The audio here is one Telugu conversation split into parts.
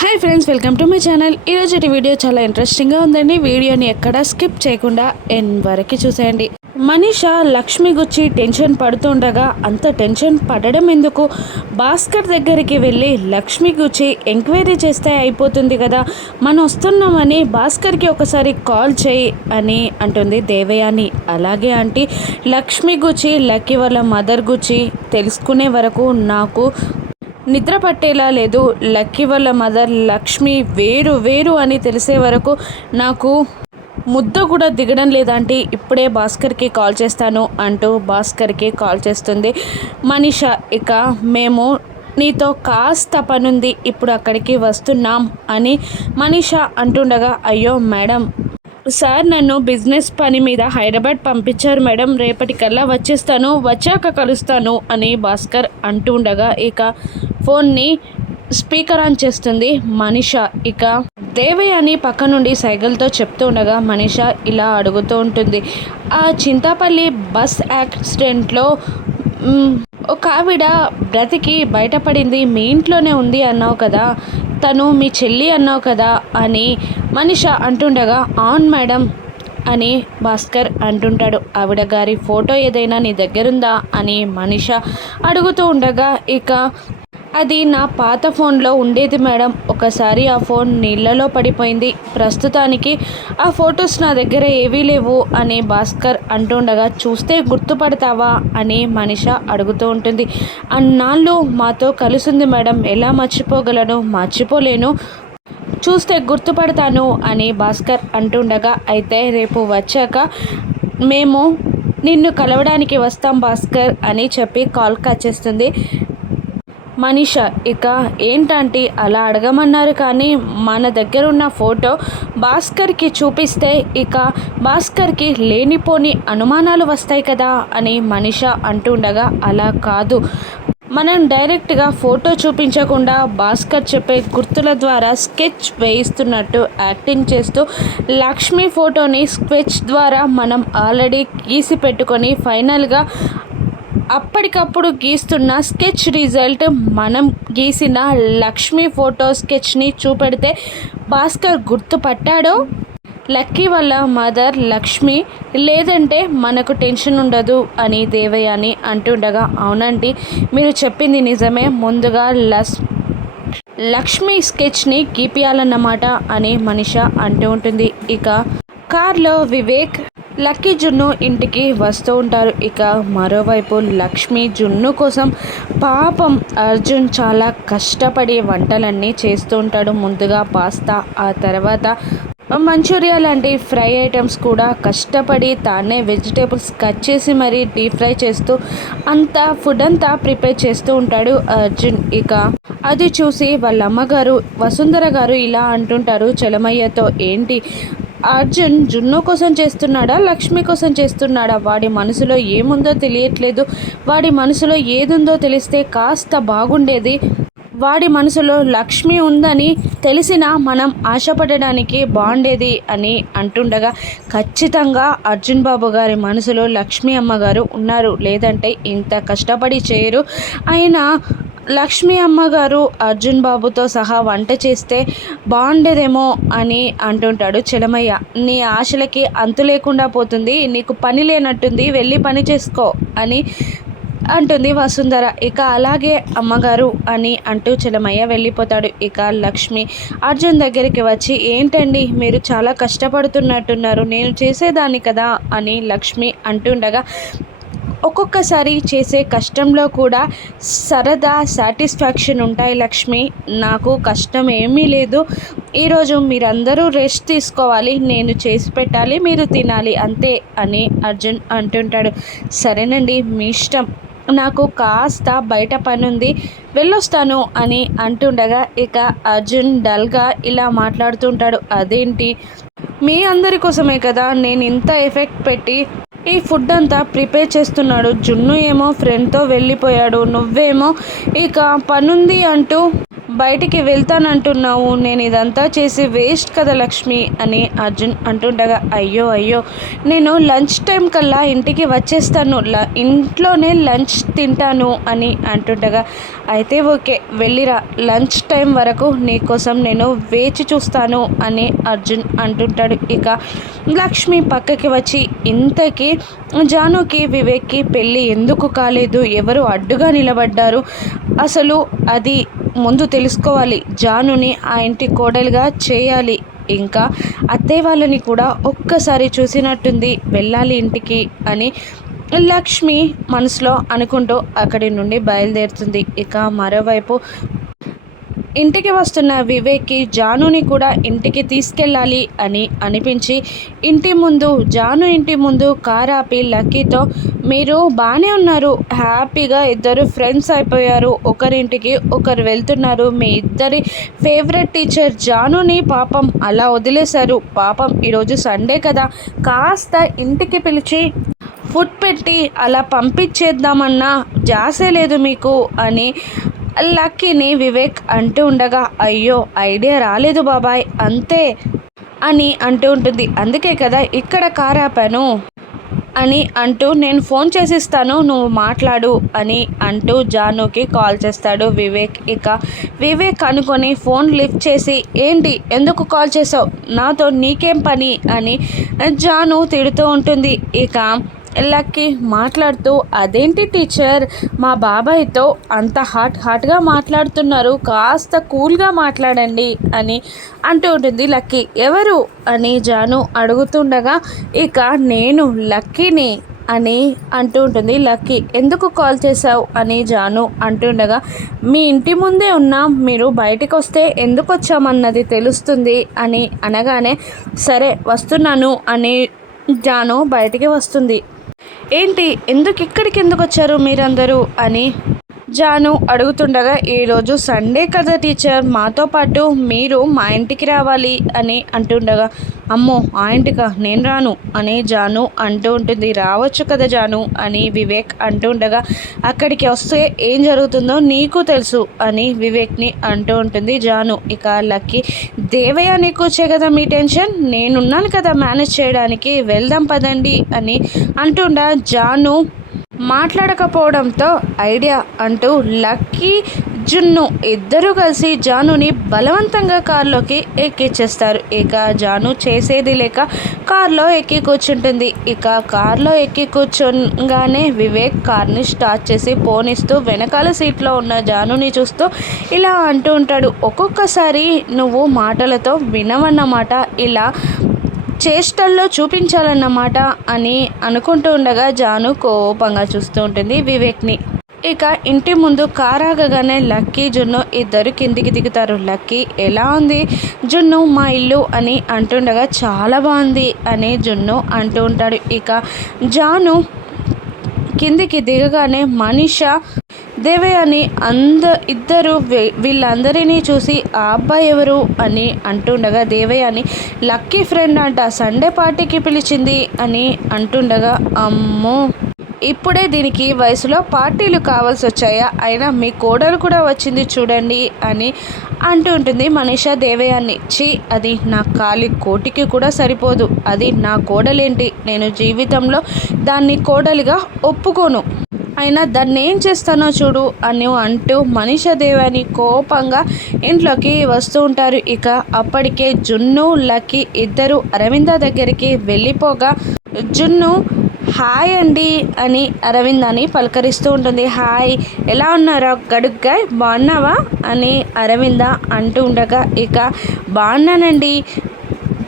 Hi friends, welcome to my channel. ఈరోజు వీడియో చాలా ఇంట్రెస్టింగ్గా ఉందండి. వీడియోని ఎక్కడా స్కిప్ చేయకుండా ఎండ్ వరకు చూసేయండి. మనీష లక్ష్మి గుచ్చి టెన్షన్ పడుతుండగా అంత టెన్షన్ పడడం ఎందుకు, భాస్కర్ దగ్గరికి వెళ్ళి లక్ష్మి గుచ్చి ఎంక్వైరీ చేస్తే అయిపోతుంది కదా, మనం వస్తున్నామని భాస్కర్కి ఒకసారి కాల్ చేయి అని అంటుంది దేవయాని. అలాగే ఆంటీ, లక్ష్మి గుచ్చి లక్కీ వాళ్ళ మదర్ గుచ్చి తెలుసుకునే వరకు నాకు నిద్ర పట్టేలా లేదు. లక్కీ వాళ్ళ మదర్ లక్ష్మి వేరు వేరు అని తెలిసే వరకు నాకు ముద్ద కూడా దిగడం లేదంటే ఇప్పుడే భాస్కర్కి కాల్ చేస్తాను అంటూ భాస్కర్కి కాల్ చేస్తుంది మనీష. ఇక మేము నీతో కాస్త పనుంది, ఇప్పుడు అక్కడికి వస్తున్నాం అని మనీష అంటుండగా, అయ్యో మేడం, సార్ నన్ను బిజినెస్ పని మీద హైదరాబాద్ పంపించారు మేడం, రేపటికల్లా వచ్చేస్తాను, వచ్చాక కలుస్తాను అని భాస్కర్ అంటుండగా ఇక ఫోన్ని స్పీకర్ ఆన్ చేస్తుంది మనీష. ఇక దేవయాని పక్క నుండి సైకిల్తో చెప్తూ ఉండగా మనీష ఇలా అడుగుతూ ఉంటుంది, ఆ చింతాపల్లి బస్ యాక్సిడెంట్లో ఒక ఆవిడ బ్రతికి బయటపడింది, మీ ఇంట్లోనే ఉంది అన్నావు కదా, తను మీ చెల్లి అన్నావు కదా అని మనీష అంటుండగా, అవును మేడం అని భాస్కర్ అంటుంటాడు. ఆవిడ గారి ఫోటో ఏదైనా నీ దగ్గరుందా అని మనీష అడుగుతూ ఉండగా, ఇక అది నా పాత ఫోన్లో ఉండేది మేడం, ఒకసారి ఆ ఫోన్ నీళ్ళలో పడిపోయింది, ప్రస్తుతానికి ఆ ఫొటోస్ నా దగ్గర ఏవీ లేవు అని భాస్కర్ అంటుండగా, చూస్తే గుర్తుపడతావా అని మనీష అడుగుతూ ఉంటుంది. అన్నాళ్ళు మాతో కలిసింది మేడం, ఎలా మర్చిపోగలను, మర్చిపోలేను, చూస్తే గుర్తుపడతాను అని భాస్కర్ అంటుండగా, అయితే రేపు వచ్చాక మేము నిన్ను కలవడానికి వస్తాం భాస్కర్ అని చెప్పి కాల్ కట్ చేస్తుంది మనీష. ఇక ఏంటంటే అలా అడగమన్నారు కానీ మన దగ్గర ఉన్న ఫోటో భాస్కర్కి చూపిస్తే ఇక భాస్కర్కి లేనిపోని అనుమానాలు వస్తాయి కదా అని మనీష అంటుండగా, అలా కాదు, మనం డైరెక్ట్గా ఫోటో చూపించకుండా భాస్కర్ చెప్పే గుర్తుల ద్వారా స్కెచ్ వేయిస్తున్నట్టు యాక్టింగ్ చేస్తూ లక్ష్మి ఫోటోని స్కెచ్ ద్వారా మనం ఆల్రెడీ గీసి పెట్టుకొని ఫైనల్గా అప్పటికప్పుడు గీస్తున్న స్కెచ్ రిజల్ట్ మనం గీసిన లక్ష్మి ఫోటో స్కెచ్ని చూపెడితే భాస్కర్ గుర్తుపట్టాడో లక్కీ వాళ్ళ మదర్ లక్ష్మి, లేదంటే మనకు టెన్షన్ ఉండదు అని దేవయాని అంటుండగా, అవునండి మీరు చెప్పింది నిజమే, ముందుగా లక్ష్మి స్కెచ్ని గీపియాలన్నమాట అని మనీష అంటూ ఉంటుంది. ఇక కార్లో వివేక్ లక్కీ జున్ను ఇంటికి వస్తూ ఉంటారు. ఇక మరోవైపు లక్ష్మి జున్ను కోసం పాపం అర్జున్ చాలా కష్టపడి వంటలన్నీ చేస్తూ ఉంటాడు. ముందుగా పాస్తా, ఆ తర్వాత మంచూరియా లాంటి ఫ్రై ఐటమ్స్ కూడా కష్టపడి తానే వెజిటేబుల్స్ కట్ చేసి మరీ డీప్ ఫ్రై చేస్తూ ఫుడ్ అంతా ప్రిపేర్ చేస్తూ ఉంటాడు అర్జున్. ఇక అది చూసి వాళ్ళ అమ్మగారు వసుంధర గారు ఇలా అంటుంటారు చలమయ్యతో, ఏంటి అర్జున్ జున్ను కోసం చేస్తున్నాడా, లక్ష్మి కోసం చేస్తున్నాడా, వాడి మనసులో ఏముందో తెలియట్లేదు, వాడి మనసులో ఏదుందో తెలిస్తే కాస్త బాగుండేది, వాడి మనసులో లక్ష్మి ఉందని తెలిసినా మనం ఆశపడడానికి బాగుండేది అని అంటుండగా, ఖచ్చితంగా అర్జున్ బాబు గారి మనసులో లక్ష్మి అమ్మగారు ఉన్నారు, లేదంటే ఇంత కష్టపడి చేయరు, అయినా లక్ష్మి అమ్మగారు అర్జున్ బాబుతో సహా వంట చేస్తే బాగుండేదేమో అని అంటుంటాడు చలమయ్య. నీ ఆశలకి అంతు లేకుండా పోతుంది, నీకు పని లేనట్టుంది, వెళ్ళి పని చేసుకో అని అంటుంది వసుంధర. ఇక అలాగే అమ్మగారు అని అంటూ చలమయ్య వెళ్ళిపోతాడు. ఇక లక్ష్మి అర్జున్ దగ్గరికి వచ్చి, ఏంటండి మీరు చాలా కష్టపడుతున్నట్టున్నారు, నేను చేసేదాన్ని కదా అని లక్ష్మి అంటుండగా, ఒక్కొక్కసారి చేసే కష్టంలో కూడా సరదా సాటిస్ఫాక్షన్ ఉంటాయి లక్ష్మి, నాకు కష్టం ఏమీ లేదు, ఈరోజు మీరందరూ రెస్ట్ తీసుకోవాలి, నేను చేసి పెట్టాలి, మీరు తినాలి అంతే అని అర్జున్ అంటుంటాడు. సరేనండి మీ ఇష్టం, నాకు కాస్త బయట పనుంది, వెళ్ళొస్తాను అని అంటుండగా ఇక అర్జున్ డల్గా ఇలా మాట్లాడుతుంటాడు. అదేంటి, మీ అందరి కోసమే కదా నేను ఇంత ఎఫెక్ట్ పెట్టి ఈ ఫుడ్ అంతా ప్రిపేర్ చేస్తున్నాడు, జున్ను ఏమో ఫ్రెండ్తో వెళ్ళిపోయాడు, నువ్వేమో ఇక పనుంది అంటూ బయటికి వెళ్తానంటున్నావు, నేను ఇదంతా చేసి వేస్ట్ కదా లక్ష్మి అని అర్జున్ అంటుండగా, అయ్యో అయ్యో నేను లంచ్ టైం కల్లా ఇంటికి వచ్చేస్తాను, ఇంట్లోనే లంచ్ తింటాను అని అంటుండగా, అయితే ఓకే వెళ్ళిరా, లంచ్ టైం వరకు నీకోసం నేను వేచి చూస్తాను అని అర్జున్ అంటుంటాడు. ఇక లక్ష్మి పక్కకి వచ్చి ఇంతకీ జానుకి వివేక్కి పెళ్ళి ఎందుకు కాలేదు, ఎవరు అడ్డుగా నిలబడ్డారు, అసలు అది ముందు తెలుసుకోవాలి, జానుని ఆ ఇంటి కోడలుగా చేయాలి, ఇంకా అత్తయ్య వాళ్ళని కూడా ఒక్కసారి చూసినట్టుంది, వెళ్ళాలి ఇంటికి అని లక్ష్మి మనసులో అనుకుంటూ అక్కడి నుండి బయలుదేరుతుంది. ఇక మరోవైపు ఇంటికి వస్తున్న వివేక్కి జానుని కూడా ఇంటికి తీసుకెళ్ళాలి అని అనిపించి జాను ఇంటి ముందు కార్ ఆపి లక్కీతో, మీరు బాగానే ఉన్నారు, హ్యాపీగా ఇద్దరు ఫ్రెండ్స్ అయిపోయారు, ఒకరింటికి ఒకరు వెళ్తున్నారు, మీ ఇద్దరి ఫేవరెట్ టీచర్ జానుని పాపం అలా వదిలేశారు, పాపం ఈరోజు సండే కదా, కాస్త ఇంటికి పిలిచి ఫుడ్ పెట్టి అలా పంపించేద్దామన్నా జాసే లేదు మీకు అని లక్కీని వివేక్ అంటూ ఉండగా, అయ్యో ఐడియా రాలేదు బాబాయ్ అంతే అని అంటూ ఉంటుంది, అందుకే కదా ఇక్కడ కార్ ఆపాను అని అంటూ, నేను ఫోన్ చేసిస్తాను నువ్వు మాట్లాడు అని అంటూ జానుకి కాల్ చేస్తాడు వివేక్. ఇక వివేక్ అనుకొని ఫోన్ లిఫ్ట్ చేసి, ఏంటి ఎందుకు కాల్ చేసావు, నాతో నీకేం పని అని జాను తిడుతూ ఉంటుంది. ఇక లక్కీ మాట్లాడుతూ, అదేంటి టీచర్ మా బాబాయ్తో అంత హాట్గా మాట్లాడుతున్నారు, కాస్త కూల్గా మాట్లాడండి అని అంటూ ఉంటుంది లక్కీ. ఎవరు అని జాను అడుగుతుండగా, ఇక నేను లక్కీని అని అంటూ ఉంటుంది లక్కీ. ఎందుకు కాల్ చేశావు అని జాను అంటుండగా, మీ ఇంటి ముందే ఉన్నాం, మీరు బయటకు వస్తే ఎందుకు వచ్చామన్నది తెలుస్తుంది అని అనగానే, సరే వస్తున్నాను అని జాను బయటికి వస్తుంది. ఏంటి ఇక్కడికి ఎందుకు వచ్చారు మీరందరూ అని జాను అడుగుతుండగా, ఈరోజు సండే కదా టీచర్, మాతో పాటు మీరు మా ఇంటికి రావాలి అని అంటుండగా, అమ్మో ఆ ఇంటికా, నేను రాను అని జాను అంటూ ఉంటుంది. రావచ్చు కదా జాను అని వివేక్ అంటుండగా, అక్కడికి వస్తే ఏం జరుగుతుందో నీకు తెలుసు అని వివేక్ని అంటూ ఉంటుంది జాను. ఇక లక్కీ, దేవయ్య నీకు వచ్చే కదా మీ టెన్షన్, నేనున్నాను కదా మేనేజ్ చేయడానికి, వెళ్దాం పదండి అని అంటుండ జాను మాట్లాడకపోవడంతో ఐడియా అంటూ లక్కీ జున్ను ఇద్దరూ కలిసి జానుని బలవంతంగా కారులోకి ఎక్కించేస్తారు. ఇక జాను చేసేది లేక కారులో ఎక్కి కూర్చుంటుంది. ఇక కారులో ఎక్కి కూర్చోగానే వివేక్ కార్ని స్టార్ట్ చేసి పోనిస్తూ వెనకాల సీట్లో ఉన్న జానుని చూస్తూ ఇలా అంటూ ఉంటాడు, ఒక్కొక్కసారి నువ్వు మాటలతో వినవన్నమాట, ఇలా చేష్టల్లో చూపించాలన్నమాట అని అనుకుంటూ ఉండగా జాను కోపంగా చూస్తూ ఉంటుంది వివేక్ని. ఇక ఇంటి ముందు కారాగగానే లక్కీ జున్ను ఇద్దరు కిందికి దిగుతారు. లక్కీ, ఎలా ఉంది జున్ను మా ఇల్లు అని అంటుండగా, చాలా బాగుంది అని జున్ను అంటూ ఉంటాడు. ఇక జాను కిందికి దిగగానే మనీషా దేవయాని ఇద్దరు వీళ్ళందరినీ చూసి, ఆ అబ్బాయి ఎవరు అని అంటుండగా, దేవయాని లక్కీ ఫ్రెండ్ అంట, సండే పార్టీకి పిలిచింది అని అంటుండగా, అమ్మో ఇప్పుడే దీనికి వయసులో పార్టీలు కావాల్సి వచ్చాయా, అయినా మీ కోడలు కూడా వచ్చింది చూడండి అని అంటూ ఉంటుంది మనీషా దేవయాన్ని. అది నా కాలి కోటికి కూడా సరిపోదు, అది నా కోడలేంటి, నేను జీవితంలో దాన్ని కోడలిగా ఒప్పుకోను, అయినా దాన్ని ఏం చేస్తానో చూడు అని అంటూ మనీషా దేవాని కోపంగా ఇంట్లోకి వస్తూ ఉంటారు. ఇక అప్పటికే జున్ను లక్కీ ఇద్దరు అరవింద దగ్గరికి వెళ్ళిపోగా, జున్ను హాయ్ అండి అని అరవిందాని పలకరిస్తూ ఉంటుంది. హాయ్, ఎలా ఉన్నారా గడుగ్గా, బాగున్నావా అని అరవింద అంటూ ఉండగా, ఇక బాగున్నానండి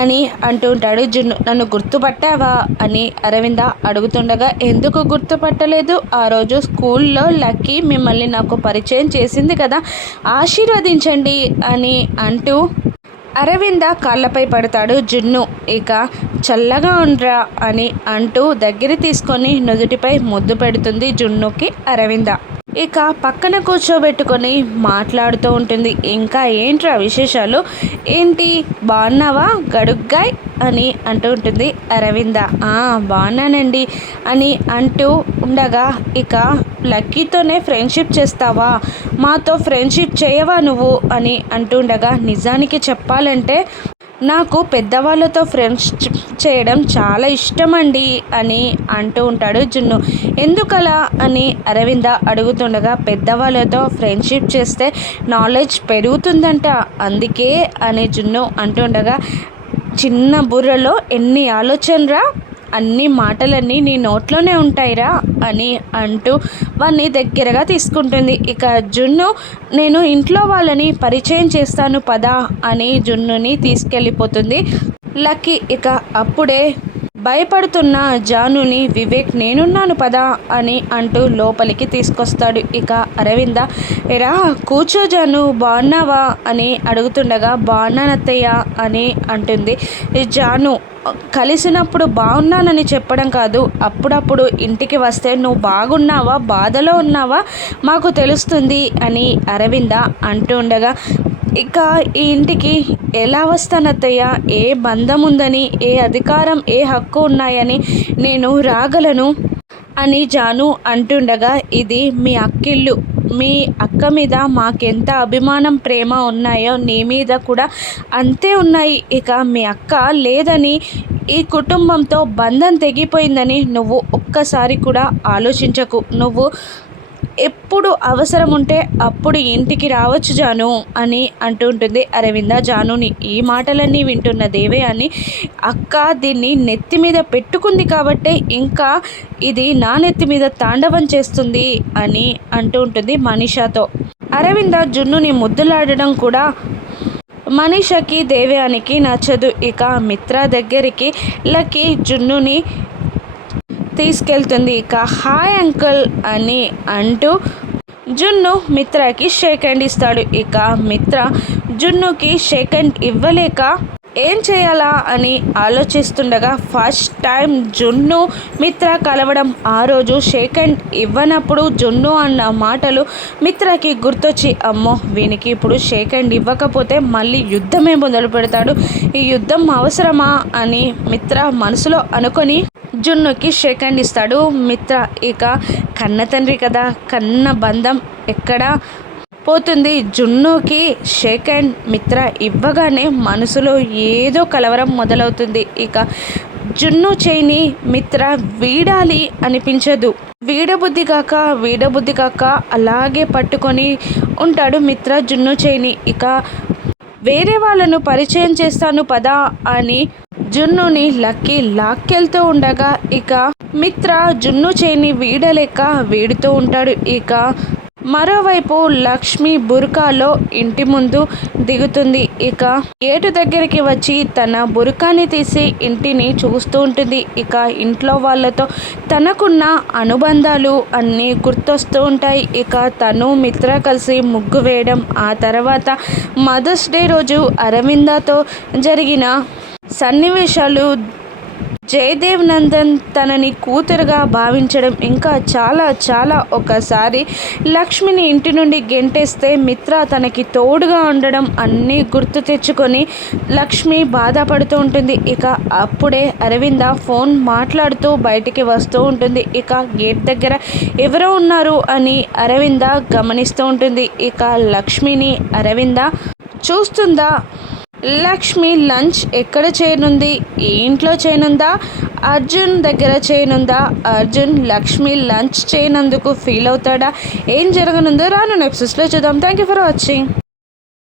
అని అంటూ ఉంటాడు జున్ను. నన్ను గుర్తుపట్టావా అని అరవింద అడుగుతుండగా, ఎందుకు గుర్తుపట్టలేదు, ఆ రోజు స్కూల్లో లక్కీ మిమ్మల్ని నాకు పరిచయం చేసింది కదా, ఆశీర్వదించండి అని అంటూ అరవింద కాళ్ళపై పడతాడు జున్ను. ఇక చల్లగా ఉండరా అని అంటూ దగ్గర తీసుకొని నుదుటిపై ముద్దు పెడుతుంది జున్నుకి అరవింద. ఇక పక్కన కూర్చోబెట్టుకొని మాట్లాడుతూ ఉంటుంది. ఇంకా ఏంట్రా విశేషాలు, ఏంటి బాగున్నావా గడుగ్గాయ్ అని అంటూ ఉంటుంది అరవింద. బాగున్నానండి అని అంటూ ఉండగా, ఇక లక్కీతోనే ఫ్రెండ్షిప్ చేస్తావా, మాతో ఫ్రెండ్షిప్ చేయవా నువ్వు అని అంటుండగా, నిజానికి చెప్పాలంటే నాకు పెద్దవాళ్ళతో ఫ్రెండ్షిప్ చేయడం చాలా ఇష్టమండి అని అంటూ ఉంటాడు జున్ను. ఎందుకలా అని అరవింద అడుగుతుండగా, పెద్దవాళ్ళతో ఫ్రెండ్షిప్ చేస్తే నాలెడ్జ్ పెరుగుతుందంట, అందుకే అని జున్ను అంటుండగా, చిన్న బుర్రలో ఎన్ని ఆలోచనరా, అన్ని మాటలన్నీ నీ నోట్లోనే ఉంటాయిరా అని అంటూ వాడిని దగ్గరగా తీసుకుంటుంది. ఇక జున్ను, నేను ఇంట్లో వాళ్ళని పరిచయం చేస్తాను పదా అని జున్నుని తీసుకెళ్ళిపోతుంది లక్కీ. ఇక అప్పుడే భయపడుతున్న జానుని వివేక్, నేనున్నాను పదా అని అంటూ లోపలికి తీసుకొస్తాడు. ఇక అరవింద, ఎరా కూర్చో జాను, బాగున్నావా అని అడుగుతుండగా, బాగున్నానత్తయ్య అని అంటుంది. జాను, కలిసినప్పుడు బాగున్నానని చెప్పడం కాదు, అప్పుడప్పుడు ఇంటికి వస్తే నువ్వు బాగున్నావా బాధలో ఉన్నావా మాకు తెలుస్తుంది అని అరవింద అంటూ ఉండగా, ఇక ఈ ఇంటికి ఎలా వస్తానత్తయ్య, ఏ బంధం ఉందని, ఏ అధికారం, ఏ హక్కు ఉన్నాయని నేను రాగలను అని జాను అంటుండగా, ఇది మీ అక్కిల్లు, మీ అక్క మీద మాకెంత అభిమానం ప్రేమ ఉన్నాయో నీ మీద కూడా అంతే ఉన్నాయి. ఇక మీ అక్క లేదని, ఈ కుటుంబంతో బంధం తెగిపోయిందని నువ్వు ఒక్కసారి కూడా ఆలోచించకు. నువ్వు ఎప్పుడు అవసరం ఉంటే అప్పుడు ఇంటికి రావచ్చు జాను అని అంటూ ఉంటుంది అరవింద జానుని. ఈ మాటలన్నీ వింటున్న దేవయాని, అక్క దీన్ని నెత్తి మీద పెట్టుకుంది కాబట్టే ఇంకా ఇది నా నెత్తి మీద తాండవం చేస్తుంది అని అంటూ ఉంటుంది మనీషాతో. అరవింద జున్నుని ముద్దులాడడం కూడా మనీషకి దేవయానికి నచ్చదు. ఇక మిత్ర దగ్గరికి లక్కీ జున్నుని తీసుకెళ్తుంది. ఇక హాయ్ అంకుల్ అని అంటూ జున్ను మిత్రకి షేక్ హ్యాండ్ ఇస్తాడు. ఇక మిత్ర జున్నుకి షేక్ హ్యాండ్ ఇవ్వలేక ఏం చేయాలా అని ఆలోచిస్తుండగా, ఫస్ట్ టైం జున్ను మిత్ర కలవడం ఆ రోజు షేక్ హ్యాండ్ ఇవ్వనప్పుడు జున్ను అన్న మాటలు మిత్రకి గుర్తొచ్చి, అమ్మో వీనికి ఇప్పుడు షేక్ హ్యాండ్ ఇవ్వకపోతే మళ్ళీ యుద్ధమే మొదలు పెడతాడు, ఈ యుద్ధం అవసరమా అని మిత్ర మనసులో అనుకొని జున్నుకి షేక్ హ్యాండ్ ఇస్తాడు మిత్ర. ఇక కన్న తండ్రి కదా, కన్న బంధం ఎక్కడ పోతుంది. జున్నుకి షేక్ హ్యాండ్ మిత్ర ఇవ్వగానే మనసులో ఏదో కలవరం మొదలవుతుంది. ఇక జున్ను చేయిని మిత్ర వీడాలి అనిపించదు. వీడబుద్ధి కాక అలాగే పట్టుకొని ఉంటాడు మిత్ర జున్ను చేయిని. ఇక వేరే వాళ్ళను పరిచయం చేస్తాను పదా అని జున్నుని లక్కీ లాక్కెళ్తూ ఉండగా, ఇక మిత్ర జున్ను చేయిని వీడలేక వీడుతూ ఉంటాడు. ఇక మరోవైపు లక్ష్మి బురకాలో ఇంటి ముందు దిగుతుంది. ఇక గేటు దగ్గరికి వచ్చి తన బురకాని తీసి ఇంటిని చూస్తూ ఉంటుంది. ఇక ఇంట్లో వాళ్ళతో తనకున్న అనుబంధాలు అన్నీ గుర్తొస్తూ ఉంటాయి. ఇక తను మిత్ర కలిసి ముగ్గు వేయడం, ఆ తర్వాత మదర్స్ డే రోజు అరవిందతో జరిగిన సన్నివేశాలు, జయదేవ్ నందన్ తనని కూతురుగా భావించడం, ఇంకా చాలా ఒకసారి లక్ష్మిని ఇంటి నుండి గెంటేస్తే మిత్ర తనకి తోడుగా ఉండడం అన్నీ గుర్తు తెచ్చుకొని లక్ష్మి బాధపడుతూ ఉంటుంది. ఇక అప్పుడే అరవింద ఫోన్ మాట్లాడుతూ బయటికి వస్తూ ఉంటుంది. ఇక గేట్ దగ్గర ఎవరో ఉన్నారు అని అరవింద గమనిస్తూ ఉంటుంది. ఇక లక్ష్మిని అరవింద చూస్తుందా. లక్ష్మి లంచ్ ఎక్కడ చేయనుంది, ఈ ఇంట్లో చేయనుందా, అర్జున్ దగ్గర చేయనుందా, అర్జున్ లక్ష్మి లంచ్ చేయనందుకు ఫీల్ అవుతాడా, ఏం జరగనుందో రాను ఎపిసోడ్స్లో చూద్దాం. Thank you for watching.